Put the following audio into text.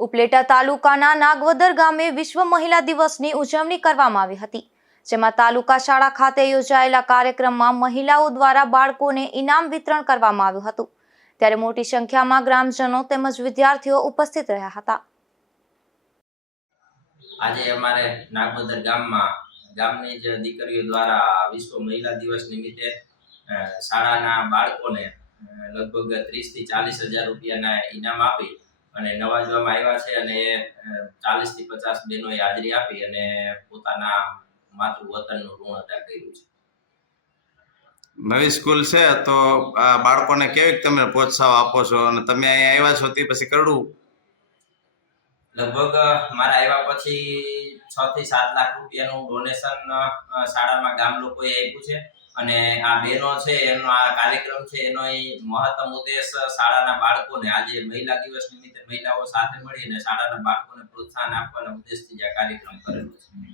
ઉપલેટા તાલુકાના નાગવદર ગામે વિશ્વ મહિલા દિવસની ઉજવણી કરવામાં આવી હતી, જેમાં તાલુકા શાળા ખાતે યોજાયેલા કાર્યક્રમમાં મહિલાઓ દ્વારા બાળકોને ઇનામ વિતરણ કરવામાં આવ્યું હતું. ત્યારે મોટી સંખ્યામાં ગ્રામજનો તેમજ વિદ્યાર્થીઓ ઉપસ્થિત રહ્યા હતા. આજે અમારે નાગવદર ગામમાં, ગામની જ દીકરીઓ દ્વારા વિશ્વ મહિલા દિવસ નિમિત્તે શાળાના બાળકોને લગભગ ત્રીસથી ચાલીસ હજાર રૂપિયાના ઇનામ આપી અને નવાજવામાં આવ્યા છે અને ચાલીસથી પચાસ બહેનોએ હાજરી આપી અને પોતાના માતૃવતનનું ઋણ અદા કર્યું છે. નવી સ્કૂલ છે તો આ બાળકોને કેવી તમે પ્રોત્સાહન આપો છો? અને તમે અહીંયા આવ્યા છો તે પછી કરડું? લગભગ મારા આવ્યા પછી છ થી સાત લાખ રૂપિયાનું ડોનેશન શાળામાં ગામ લોકોએ આપ્યું છે. અને આ બહેનો છે, એનો આ કાર્યક્રમ છે, એનો મહત્તમ ઉદ્દેશ શાળાના બાળકોને આજે મહિલા દિવસ નિમિત્તે મહિલાઓ સાથે મળીને શાળાના બાળકોને પ્રોત્સાહન આપવાના ઉદ્દેશથી આ કાર્યક્રમ કરેલો છે.